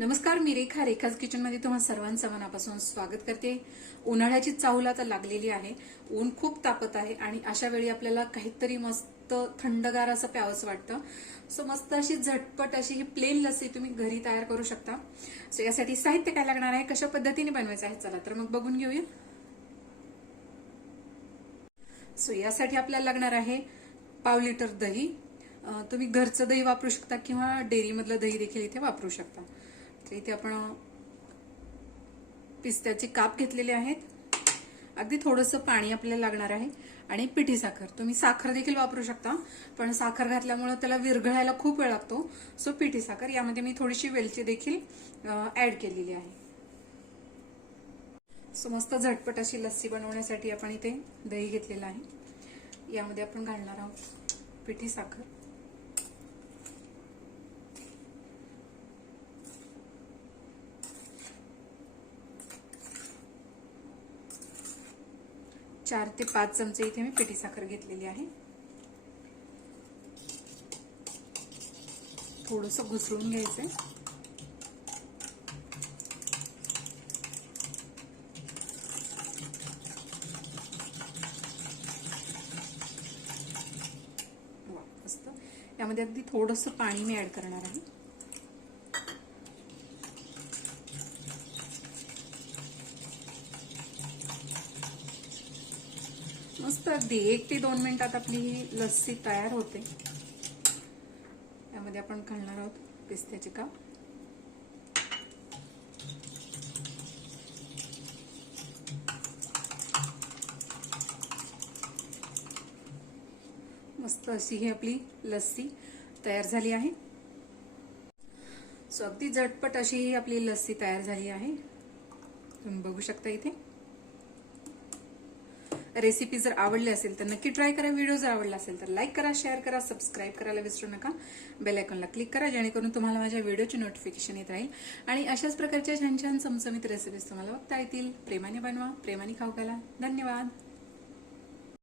नमस्कार, मी रेखा रेखाज किचन मध्ये तुम्हा सर्वांचं मनापासून स्वागत करते। उन्हाळ्याची चाहूल आता लागलेली आहे। ऊन खूप तापत आहे आणि अशा वेळी आपल्याला काहीतरी मस्त थंडगार असं प्यावंसं वाटतं। सो मस्त अशी झटपट अशी ही प्लेन लस्सी तुम्ही घरी तयार करू शकता। सो यासाठी साहित्य काय लागणार आहे, कशा पद्धतीने बनवायचं आहे, चला तर मग बघून घेऊया। सो यासाठी आपल्याला लागणार आहे पाव लिटर दही। तुम्ही घरचं दही वापरू शकता किंवा डेअरी मधलं दही देखील इथे वापरू शकता। तर इथे आपण पिस्त्याचे काप घेतलेले आहेत। अगदी थोडंसं पाणी आपल्याला लागणार आहे आणि पिठी साखर। तुम्ही साखर देखील वापरू शकता, पण साखर घातल्यामुळे त्याला विरघळायला खूप वेळ लागतो। सो पिठी साखर, यामध्ये मी थोडीशी वेलची देखील ऍड केलेली आहे। सो मस्त झटपट अशी लस्सी बनवण्यासाठी आपण इथे दही घेतलेलं आहे। यामध्ये आपण घालणार आहोत पिठी साखर, चार ते 5 चमचे इथे मी पिठी साखर घेतलेली आहे। थोडंसं घुसळून घ्यायचंय। मस्त, यामध्ये अगदी थोडंसं पाणी मी ऍड करणार आहे। मस्त अगदी 1 ते 2 मिनिटात आपली ही लस्सी तयार होते। यामध्ये आपण घालणार आहोत पिस्त्याचे काप, मस्त अशी ही आपली लस्सी तयार झाली आहे। सो अगदी झटपट अशी ही आपली लस्सी तयार झाली आहे, तुम्ही बघू शकता इथे। रेसिपी जर आवडली असेल तर नक्की ट्राय करा। व्हिडिओ जर आवडला असेल तर लाईक करा, शेअर करा, सबस्क्राईब करायला विसरू नका। बेल आयकॉनला क्लिक करा, जेणेकरून तुम्हाला माझ्या व्हिडिओची नोटिफिकेशन येत राहील आणि अशाच प्रकारच्या छान छान चमचमीत रेसिपीज तुम्हाला बघता येतील। प्रेमाने बनवा, प्रेमाने खाऊ घाला। धन्यवाद।